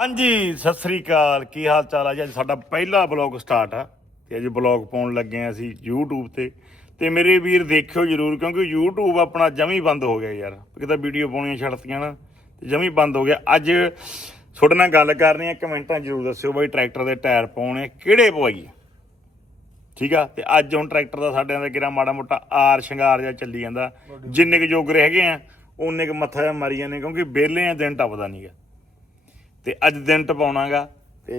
ਹਾਂਜੀ, ਸਤਿ ਸ੍ਰੀ ਅਕਾਲ। ਕੀ ਹਾਲ ਚਾਲ ਆ ਜੀ? ਅੱਜ ਸਾਡਾ ਪਹਿਲਾ ਬਲੌਗ ਸਟਾਰਟ ਆ। ਤੇ ਅੱਜ ਬਲੌਗ ਪਾਉਣ ਲੱਗੇ ਆ ਅਸੀਂ YouTube ਤੇ। ਤੇ ਮੇਰੇ ਵੀਰ ਦੇਖਿਓ ਜਰੂਰ, ਕਿਉਂਕਿ YouTube ਆਪਣਾ ਜਮੀ ਬੰਦ ਹੋ ਗਿਆ ਯਾਰ। ਕਿਤੇ ਵੀਡੀਓ ਪਾਉਣੀਆਂ ਛੱਡਤੀਆਂ ਨਾ, ਤੇ ਜਮੀ ਬੰਦ ਹੋ ਗਿਆ। ਅੱਜ ਤੁਹਾਡੇ ਨਾਲ ਗੱਲ ਕਰਨੀ ਆ, ਕਮੈਂਟਾਂ ਜਰੂਰ ਦੱਸਿਓ ਬਾਈ ਟਰੈਕਟਰ ਦੇ ਟਾਇਰ ਪਾਉਣੇ ਕਿਹੜੇ ਪਵਾਈਏ? ਠੀਕ ਆ? ਤੇ ਅੱਜ ਹੁਣ ਟਰੈਕਟਰ ਦਾ ਸਾਡਿਆਂ ਦਾ ਕਿਰਾ ਮਾੜਾ ਮੋਟਾ ਆਰ ਸ਼ਿੰਗਾਰ ਜਿਹਾ ਚੱਲੀ ਜਾਂਦਾ। ਜਿੰਨੇ ਕੁ ਯੁੱਗ ਰਹਿ ਗਏ ਆ, ਉਹਨੇ ਕੁ ਮੱਥਾ ਜਿਹਾ ਮਾਰੀ ਜਾਂਦੇ ਕਿਉਂਕਿ ਵਿਹਲੇ ਆ, ਦਿਨ ਟੱਪਦਾ ਨਹੀਂਗਾ ਤੇ ਅੱਜ ਦਿਨ ਟਪਾਉਣਾਗਾ ਤੇ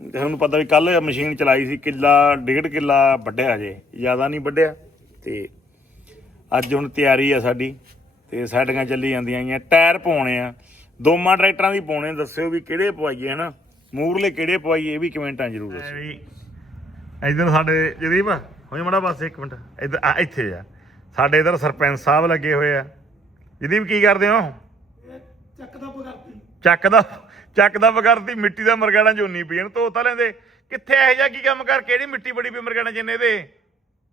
ਤੁਹਾਨੂੰ ਪਤਾ ਵੀ ਕੱਲ ਮਸ਼ੀਨ ਚਲਾਈ ਸੀ ਕਿੱਲਾ ਡੇਢ ਕਿੱਲਾ ਵੱਢਿਆ ਹਜੇ ਜ਼ਿਆਦਾ ਨਹੀਂ ਵੱਢਿਆ। ਤੇ ਅੱਜ ਹੁਣ ਤਿਆਰੀ ਆ ਸਾਡੀ ਤੇ ਸਾਡੀਆਂ ਚੱਲੀ ਜਾਂਦੀਆਂ ਗੀਆਂ ਟਾਇਰ ਪਾਉਣੇ ਆ। ਦੋਵਾਂ ਟਰੈਕਟਰਾਂ ਦੀ ਪਾਉਣੇ ਦੱਸਿਓ ਵੀ ਕਿਹੜੇ ਪਵਾਈਏ ਹਨਾ? ਮੂਰਲੇ ਕਿਹੜੇ ਪਵਾਈਏ ਇਹ ਵੀ ਕਮੈਂਟਾਂ ਜ਼ਰੂਰ ਦੱਸਿਓ। ਇਧਰ ਸਾਡੇ ਜਦੀਪ ਹੋਈ ਮੜਾ ਬਸ ਇੱਕ ਮਿੰਟ। ਇਧਰ ਆ ਇੱਥੇ ਆ। ਸਾਡੇ ਇਧਰ ਸਰਪੰਚ ਸਾਹਿਬ ਲੱਗੇ ਹੋਏ ਆ। ਜਦੀਪ ਕੀ ਕਰਦੇ ਹੋ? ਚੱਕ ਦਾ ਪਗਰਤੀ ਚੱਕ ਦਾ ਚੱਕ ਦਾ ਵਗਰਤੀ ਮਿੱਟੀ ਦਾ ਮਰਗਾਣਾ ਚੋਨੀ ਪੀਣ ਧੋ ਤਾਂ ਲੈਂਦੇ। ਕਿੱਥੇ ਇਹੋ ਜਿਹਾ ਕੀ ਕੰਮ ਕਰ? ਕਿਹੜੀ ਮਿੱਟੀ ਬੜੀ ਪਈ ਮਰਗਾਣਾ ਜਿੰਨੇ ਦੇ?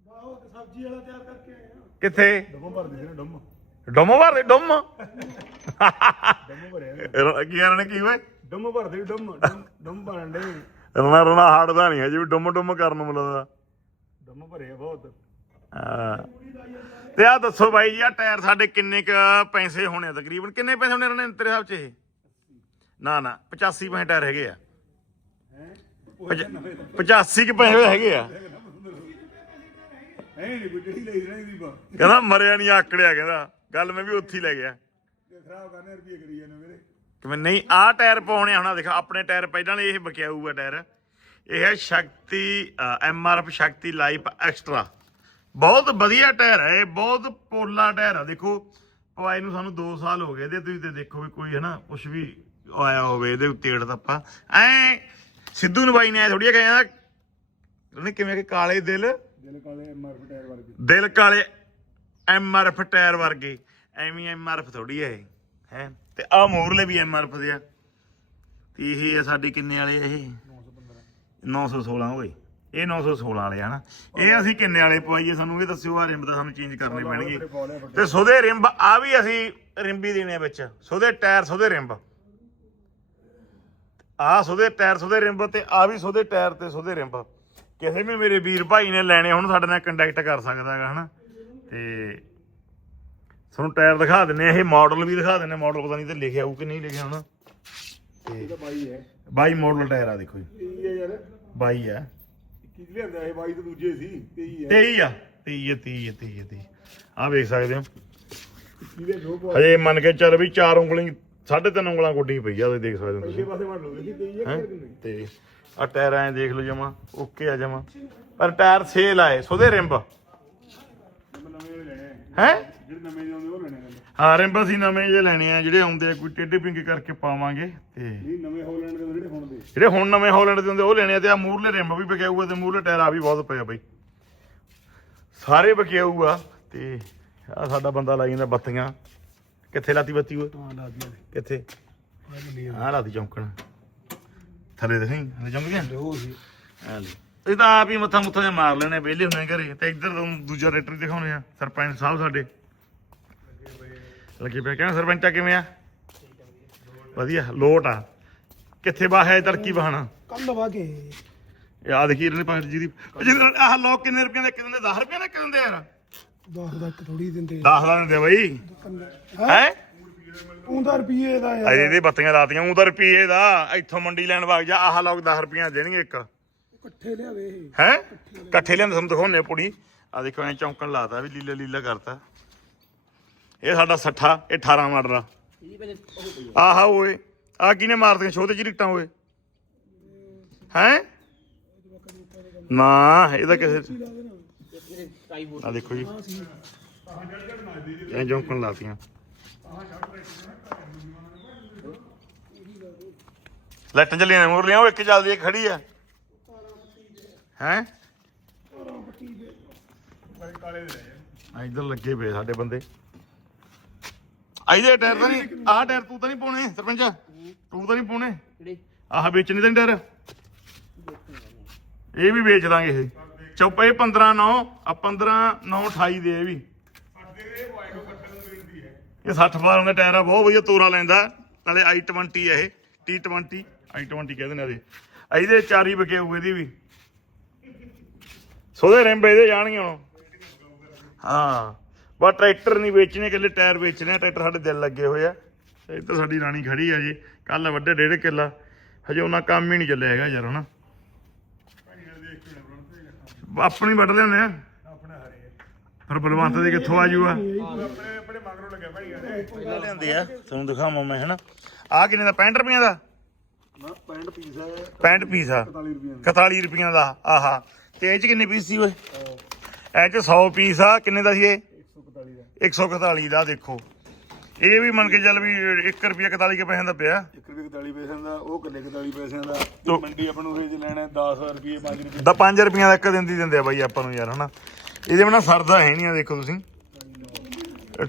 ਬਾਹੋ ਸਬਜ਼ੀ ਵਾਲਾ ਤਿਆਰ ਕਰਕੇ ਆਏ ਆ। ਕਿੱਥੇ? ਡੰਮੋ ਭਰਦੀ ਸੀ ਨਾ ਡੰਮੋ। ਡੁੰਮ ਭਰਦੇ ਡੁੰਮ? ਡੰਮੋ ਭਰਿਆ ਕੀ ਕਰਨ ਕੀ ਓਏ ਡੰਮੋ ਭਰਦੇ ਡੰਮ ਡੰਮ ਭਰਨ ਦੇ ਰਣਾ ਰਣਾ ਹਟਦਾ ਨਹੀਂ ਹੈ ਜਿਵੇਂ ਡੁੰਮ ਡੁੰਮ ਕਰਨ ਨੂੰ ਮਿਲਦਾ। ਡੰਮੋ ਭਰੇ ਆ ਬਹੁਤ। ਹਾਂ। ਤੇ ਆ ਦੱਸੋ ਬਾਈ ਜੀ ਆ ਟਾਇਰ ਸਾਡੇ ਕਿੰਨੇ ਕ ਪੈਸੇ ਹੋਣੇ ਤਕਰੀਬਨ? ਕਿੰਨੇ ਪੈਸੇ ਹੋਣੇ ਰਣੇ ਤੇਰੇ ਹਿਸਾਬ ਚ ਇਹ? ਨਾ ਨਾ 85 ਪੈਸੇ ਟਾਇਰ ਹੈਗੇ ਆ। ਹੈ? 85 ਕਿ ਪੈਸੇ ਹੈਗੇ ਆ। ਨਹੀਂ ਜਿਹੜੀ ਲਈ ਰਹਿਣੀ ਦੀ ਬਾ। ਕਹਿੰਦਾ ਮਰਿਆ ਨਹੀਂ ਆਕੜਿਆ ਕਹਿੰਦਾ। ਗੱਲ ਮੈਂ ਵੀ ਉੱਥੇ ਹੀ ਲੈ ਗਿਆ। ਖਰਾਬ ਕਰਨੇ ਰੁਪਏ ਕਰੀ ਜਾਂਦੇ ਮੇਰੇ। ਕਿਵੇਂ ਨਹੀਂ ਆਹ ਟਾਇਰ ਪਾਉਣੇ ਆ ਹੁਣ ਦੇਖ ਆਪਣੇ ਟਾਇਰ ਪਹਿਲਾਂ ਵਾਲੇ ਇਹ ਬਕਿਆਊ ਆ ਟਾਇਰ। ਇਹ ਹੈ Shakti MRF Shakti life extra. ਬਹੁਤ ਵਧੀਆ ਟਾਇਰ ਹੈ ਇਹ ਬਹੁਤ ਪੋਲਾ ਟਾਇਰ ਆ। ਦੇਖੋ ਪਵਾਈ ਨੂੰ ਸਾਨੂੰ 2 ਸਾਲ ਹੋ ਗਏ ਤੇ ਤੁਸੀਂ ਤੇ ਦੇਖੋ ਵੀ ਕੋਈ ਹਨਾ ਕੁਝ ਵੀ ਆਇਆ ਹੋਵੇ ਇਹਦੇ ਉੱਤੇ ਏੜ ਆਪਾਂ। ਐ ਸਿੱਧੂ ਨੂੰ ਬਾਈ ਨੇ ਐ ਥੋੜੀ ਕਹਿੰਦਾ ਉਹਨੇ ਕਿਵੇਂ ਕਿ ਕਾਲੇ ਦਿਲ ਦਿਲ ਕਾਲੇ ਐਮਆਰਪੀ ਟਾਇਰ ਵਰਗੇ। ਦਿਲ ਕਾਲੇ ਐਮਆਰਐਫ ਟਾਇਰ ਵਰਗੇ। ਐਵੇਂ ਐਮਆਰਐਫ ਥੋੜੀ ਹੈ ਹੈ। ਤੇ ਆ ਮੋਰਲੇ ਵੀ ਐਮਆਰਐਫ ਦੇ ਆ। ਤੇ ਇਹ ਆ ਸਾਡੀ ਕਿੰਨੇ ਵਾਲੇ ਇਹ? 916 ਹੋਏ ਇਹ 916 ਵਾਲੇ ਆ ਨਾ। ਇਹ ਅਸੀਂ ਕਿੰਨੇ ਵਾਲੇ ਪਵਾਈਏ ਸਾਨੂੰ ਇਹ ਦੱਸਿਓ ਆ ਰਿੰਬ ਦਾ ਸਾਨੂੰ ਚੇਂਜ ਕਰਨੇ ਪੈਣਗੇ। ਤੇ ਸੁਦੇ ਰਿੰਬ ਆ ਵੀ ਅਸੀਂ ਰਿੰਬੀ ਦੇਣੇ ਵਿੱਚ। ਸੁਦੇ ਟਾਇਰ ਸੁਦੇ ਰਿੰਬ। ਆ ਸੁਦੇ ਟਾਇਰ ਸੁਦੇ ਰਿੰਬ ਤੇ ਆ ਵੀ ਸੁਦੇ ਟਾਇਰ ਤੇ ਸੁਦੇ ਰਿੰਬ। ਕਿਸੇ ਵੀ ਮੇਰੇ ਵੀਰ ਭਾਈ ਨੇ ਲੈਣੇ ਹੁਣ ਸਾਡੇ ਨਾਲ ਕੰਟੈਕਟ ਕਰ ਸਕਦਾ ਹੈਗਾ ਹਨਾ? ਤੇ ਤੁਹਾਨੂੰ ਟਾਇਰ ਦਿਖਾ ਦਿੰਨੇ ਇਹ ਮਾਡਲ ਵੀ ਦਿਖਾ ਦਿੰਨੇ ਮਾਡਲ ਪਤਾ ਨਹੀਂ ਤੇ ਲਿਖਿਆ ਹੋਊ ਕਿ ਨਹੀਂ ਲਿਖਿਆ ਹੋਣਾ। ਤੇ ਬਾਈ ਹੈ। ਬਾਈ ਮਾਡਲ ਟਾਇਰ ਆ ਦੇਖੋ ਜੀ। ਇਹ ਹੈ ਯਾਰ। ਬਾਈ ਆ। ਕੀ ਲਿਆਂਦਾ ਇਹ ਬਾਈ ਤਾਂ ਦੂਜੇ ਸੀ? ਤੇ ਹੀ। ਹੈ 23 ਆ। 23 ਆ 23 ਆ 23 ਆ 23 ਆ। ਵੇਖ ਸਕਦੇ ਹੋ। ਹਜੇ ਮੰਨ ਕੇ ਚੱਲ ਵੀ ਚਾਰ ਉਂਗਲੀ ਸਾਢੇ ਤਿੰਨ ਉਂਗਲਾਂ ਗੁੱਡੀ ਪਈ ਆ ਤੁਸੀਂ ਦੇਖ ਸਕਦੇ ਹੋ ਤੁਸੀਂ। ਪਾਸੇ ਮੰਨ ਲਓ ਸੀ ਤੇ ਹੀ? ਹੈ ਤੇ ਆ ਟਾਇਰ ਐ ਦੇਖ ਲਓ ਜਮਾ ਓਕੇ ਆ ਜਮਾ। ਪਰ ਟਾਇਰ ਸੇਲ ਆਏ ਸੋਦੇ ਰਿੰਬ। ਮੈਂ ਨਵੇਂ ਲੈਣੇ ਆ। ਹੈ? ਜਿਹੜੇ ਨਵੇਂ ਆਉਂਦੇ ਉਹ ਲੈਣੇ ਨੇ ਹਾਂ ਰਿੰਬ ਅਸੀਂ ਨਵੇਂ ਜੇ ਲੈਣੇ ਆ ਜਿਹੜੇ ਆਉਂਦੇ ਆ ਕੋਈ ਟੇਢੇ ਪਿੰਗੇ ਕਰਕੇ ਪਾਵਾਂਗੇ ਤੇ ਨਹੀਂ ਨਵੇਂ ਹੋਲੈਂਡ ਦੇ ਜਿਹੜੇ ਹੁਣ ਦੇ ਜਿਹੜੇ ਹੁਣ ਨਵੇਂ ਹਾਲੈਂਡ ਦੇ ਹੁੰਦੇ ਉਹ ਲੈਣੇ ਆ ਤੇ ਆ ਮੂਰਲੇ ਰਿੰਬ ਵੀ ਵਿਕਿਆਊ ਆ ਤੇ ਮੂਰਲੇ ਟਾਇਰ ਆ ਵੀ ਬਹੁਤ ਪਏ ਆ ਬਈ। ਸਾਰੇ ਵਿਕਿਆਊ ਆ ਤੇ ਆ ਸਾਡਾ ਬੰਦਾ ਲਾਈ ਜਾਂਦਾ ਬੱਤੀਆਂ। ਕਿੱਥੇ ਲਾਤੀ ਬੱਤੀ ਓਏ? ਹਾਂ ਲਾ ਦਿਆ ਕਿੱਥੇ? ਆ? ਲਾਤੀ ਚੌਂਕਣ। ਥੱਲੇ ਦੇਖੀ ਹਲੇ ਚੌਂਕ ਗਿਆ? ਉਹ ਸੀ। ਆ ਲੈ। ਇਹ ਤਾਂ ਆਪ ਹੀ ਮੱਥਾ ਮੁੱਥਾ ਜਿਹਾ ਮਾਰ ਲੈਣੇ ਵਿਹਲੇ ਹੁੰਦੇ ਘਰੇ। ਤੇ ਇੱਧਰ ਤੁਹਾਨੂੰ ਦੂਜਾ ਰੇਟਰ ਦਿਖਾਉਣੇ ਆ ਸਰਪੰਚ ਸਾਹਿਬ ਸਾਡੇ। ਲੱਗੇ ਪਿਆ ਕਹਿੰਦਾ ਸਰਪੰਚਾ ਕਿਵੇਂ ਆ? ਵਧੀਆ ਲੋਟ ਆ। ਕਿੱਥੇ ਬਾਹੇ ਤੜਕੀ ਬਹਾਣਾ ਕੱਲ ਵਾ ਕੇ। ਇਹ ਆ ਦੇਖੀ ਇਹਨੇ ਪਾਸ ਜੀ ਦੀ। ਆਹ ਲੋਕ ਕਿੰਨੇ ਰੁਪਏ ਦੇ ਕਿੰਨੇ 10 ਰੁਪਏ ਦੇ ਕਿੰਨੇ ਯਾਰ। 10 ਦਾ ਥੋੜੀ ਦਿੰਦੇ 10 ਦਾ ਦਿੰਦੇ ਬਈ। ਹੈ? ਉਹਦਾ ਰੁਪਏ ਦਾ ਯਾਰ। ਅਜੇ ਇਹਦੇ ਬੱਤੀਆਂ ਲਾਤੀਆਂ ਉਹ ਤਾਂ ਰੁਪਏ ਦਾ। ਇੱਥੋਂ ਮੰਡੀ ਲੈਣ ਵਗ ਜਾ ਆਹ ਲੋਕ 10 ਰੁਪਏ ਦੇਣਗੇ ਇੱਕ। ਇਕੱਠੇ ਲਿਆਵੇ ਇਹ। ਹੈ? ਇਕੱਠੇ ਲਿਆਂਦੇ ਤੁਹਾਨੂੰ ਦਿਖਾਉਣੇ ਪੁੜੀ। ਆ ਦੇਖੋ ਐ ਚੌਂਕਣ ਲਾਤਾ ਵੀ ਲੀਲਾ ਲੀਲਾ ਕਰਤਾ। ਇਹ ਸਾਡਾ 60 ਇਹ 18 ਮਾਡਲ ਆ। ਆਹਾ ਓਏ ਆ ਕਿਨੇ ਮਾਰਦੀਆਂ ਛੋਟੇ ਜਿਹੀ ਰਿਕਟਾਂ ਓਏ? ਹੈ? ਨਾ ਇਹਦਾ ਕਿਸੇ ਆ ਦੇਖੋ ਜੀ। ਇਹ ਚੌਂਕਣ ਲਾਤੀਆਂ। ਲੈਟਾਂ ਚੱਲੀਆਂ ਨੇ ਮੁਰਲੀਆਂ ਉਹ ਇੱਕ ਚੱਲਦੀ ਇੱਕ ਖੜੀ ਆ। ਹੈ? ਇੱਧਰ ਲੱਗੇ ਪਏ ਸਾਡੇ ਬੰਦੇ। ਆ ਇਹਦੇ ਟਾਇਰ ਤਾਂ ਨਹੀਂ ਆਹ ਟਾਇਰ ਤੂੰ ਤਾਂ ਨਹੀਂ ਪਾਉਣੇ ਸਰਪੰਚ। ਤੂੰ ਤਾਂ ਨਹੀਂ ਪਾਉਣੇ। ਕਿਹੜੇ? ਆਹ ਵੇਚਣੇ ਤਾਂ ਨਹੀਂ ਟਾਇਰ ਇਹ ਵੀ ਵੇਚ ਦਾਂਗੇ ਇਹ। ਚੌਪੇ 15 9 ਆ 15 9 28 ਦੇ ਇਹ ਵੀ। ਇਹ 60 ਬਾਰਾਂ ਦਾ ਟਾਇਰ ਆ, ਬਹੁਤ ਵਧੀਆ ਤੋਰਾ ਲੈਂਦਾ, ਨਾਲੇ i20 ਹੈ ਇਹ T20 i20 ਕਹਿੰਦੇ ਨੇ ਇਹਦੇ। ਇਹਦੇ ਚਾਰੀ ਹੀ ਵਿਕੇ ਹੋਏ ਇਹਦੀ ਵੀ। ਸੋਦੇ ਰੈਂਬੇ ਇਹਦੇ ਜਾਣਗੇ ਹੁਣ। ਹਾਂ, ਬਸ ਟਰੈਕਟਰ ਨਹੀਂ ਵੇਚਣੇ, ਇਕੱਲੇ ਟਾਇਰ ਵੇਚਣੇ ਆ, ਟਰੈਕਟਰ ਸਾਡੇ ਦਿਲ ਲੱਗੇ ਹੋਏ ਆ। ਇੱਧਰ ਸਾਡੀ ਰਾਣੀ ਖੜੀ ਆ ਜੀ ਕੱਲ ਵੱਡੇ ਡੇਢ ਕਿੱਲਾ, ਹਜੇ ਉਹਨਾਂ ਕੰਮ ਹੀ ਨਹੀਂ ਚੱਲਿਆ ਹੈਗਾ ਯਾਰ, ਹਨਾ। ਆਪਣੀ ਵੱਢ ਲੈਣੇ ਆ। ਫਿਰ ਬਲਵੰਤ ਦੇ ਕਿੱਥੋਂ ਆ? ਜੂਗਾ ਪਹਿਲਾਂ ਲਿਆਂਦੇ ਆ। ਤੁਹਾਨੂੰ ਦਿਖਾਵਾਂ ਮੈਂ ਹਨਾ? ਆ ਕਿੰਨੇ ਦਾ? 65 ਰੁਪਈਆਂ ਦਾ? ਨਾ 65 ਪੀਸ ਹੈ। 65 ਪੀਸ ਆ। 45 ਰੁਪਏ 41 ਰੁਪਈਆਂ ਦਾ। ਆਹਾ। ਤੇ ਇਹ ਚ ਕਿੰਨੇ ਪੀਸ ਸੀ ਓਏ? ਇਹ ਚ 100 ਪੀਸ ਆ। ਕਿੰਨੇ ਦਾ ਸੀ ਇਹ? 141 ਦਾ। 141 ਦਾ ਦੇਖੋ। ਇਹ ਵੀ ਮੰਨ ਕੇ ਚੱਲ ਵੀ 1 ਰੁਪਿਆ 41 ਕੇ ਪੈਸਿਆਂ ਦਾ ਪਿਆ। 1 ਰੁਪਏ 41 ਪੈਸਿਆਂ ਦਾ ਉਹ ਕੱਲੇ 41 ਪੈਸਿਆਂ ਦਾ। ਤੋ- ਮੰਡੀ ਆਪਾਂ ਨੂੰ ਰੇਜ ਲੈਣਾ 10 ਰੁਪਏ 5 ਰੁਪਏ ਦਾ 5 ਰੁਪਈਆਂ ਦਾ ਇੱਕ ਦਿਨ ਦੀ ਦਿੰਦੇ ਆ ਬਾਈ ਆਪਾਂ ਨੂੰ ਯਾਰ ਹਨਾ? ਇਹਦੇ ਬਿਨਾ ਸਰਦਾ ਹੈ ਨਹੀਂ ਆ ਦੇਖੋ ਤੁਸੀਂ।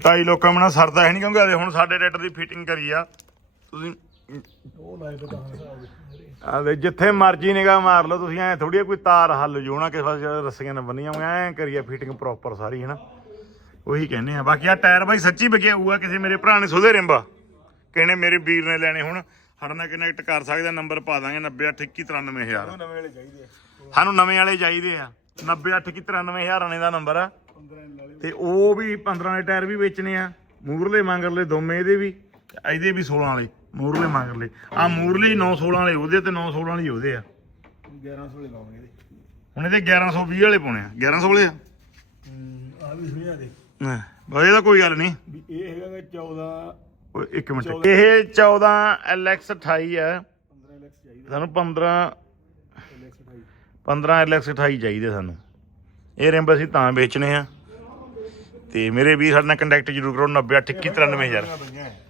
ਟਾਈ ਲੋਕਾਂ ਬਿਨਾ ਸਰਦਾ ਹੈ ਨਹੀਂ ਕਿਉਂਕਿ ਹਲੇ ਹੁਣ ਸਾਡੇ ਰੇਟ ਦੀ ਫਿਟਿੰਗ ਕਰੀ ਆ। ਤੁਸੀਂ ਉਹ ਲਾਈਵ ਤਾਂ ਆ ਜਿੱਥੇ ਮਰਜ਼ੀ ਨਿਗਾਹ ਮਾਰ ਲਓ ਤੁਸੀਂ ਐ ਥੋੜੀ ਕੋਈ ਤਾਰ ਹੱਲ ਜੋ ਨਾ ਕਿਸੇ ਪਾਸੇ ਰੱਸੀਆਂ ਨਾਲ ਬੰਨੀਆਂ ਹੋਈਆਂ ਐ ਕਰੀਏ ਫਿਟਿੰਗ ਪ੍ਰੋਪਰ ਸਾਰੀ ਹਨਾ? ਉਹੀ ਕਹਿੰਦੇ ਆ। ਬਾਕੀ ਆ ਟਾਇਰ ਬਾਈ ਸੱਚੀ ਵਿਕਿਆ ਹੋਊਗਾ ਕਿਸੇ ਮੇਰੇ ਭਰਾ ਨੇ ਸੁਧੇ ਰਿੰਬਾ। ਕਿਹਨੇ ਮੇਰੇ ਵੀਰ ਨੇ ਲੈਣੇ ਹੁਣ ਨਾਲ ਕਨੈਕਟ ਕਰ ਸਕਦਾ ਨੰਬਰ ਪਾ ਦਾਂਗੇ 90891 ਨਵੇਂ ਵਾਲੇ ਚਾਹੀਦੇ ਆ। ਸਾਨੂੰ ਨਵੇਂ ਵਾਲੇ ਚਾਹੀਦੇ ਆ। 90891 ਦਾ ਨੰਬਰ ਆ। 15 ਵਾਲੇ ਤੇ ਉਹ ਵੀ 15 ਵਾਲੇ ਟਾਇਰ ਵੀ ਵੇਚਣੇ ਆ ਮੂਰਲੇ ਮੰਗਰਲੇ ਦੋਵੇਂ ਇਹਦੇ ਵੀ ਇਹਦੇ ਵੀ 16 ਵਾਲੇ ਮੂਰਲੇ ਮੰਗਰਲੇ। ਆ ਮੂਰਲੇ 916 ਵਾਲੇ ਉਹਦੇ ਤੇ 916 ਵਾਲੇ ਉਹਦੇ ਆ। 1100 ਵਾਲੇ ਲਾਉਣਗੇ ਇਹਦੇ। ਹੁਣ ਇਹਦੇ 1120 ਵਾਲੇ ਪਾਉਣੇ ਆ। 1100 ਵਾਲੇ ਆ? ਆ ਵੀ ਸੁਣਿਆ ਦੇ। ਹਾਂ, ਬਸ ਇਹਦਾ ਕੋਈ ਗੱਲ ਨਹੀਂ ਵੀ ਇਹ ਹੈਗਾ ਗਾ 14 ਓਏ ਇੱਕ ਮਿੰਟ ਇਹ 14 LX 28 ਆ 15 ਲੱਖ ਚਾਹੀਦੇ ਸਾਨੂੰ 15 LX 28 15 LX 28 ਚਾਹੀਦੇ ਸਾਨੂੰ ਇਹ ਰਿੰਬ ਅਸੀਂ ਤਾਂ ਵੇਚਣੇ ਆ ਤੇ ਮੇਰੇ ਵੀਰ ਸਾਡੇ ਨਾਲ ਕੰਟੈਕਟ ਜ਼ਰੂਰ ਕਰੋ 90 91 93000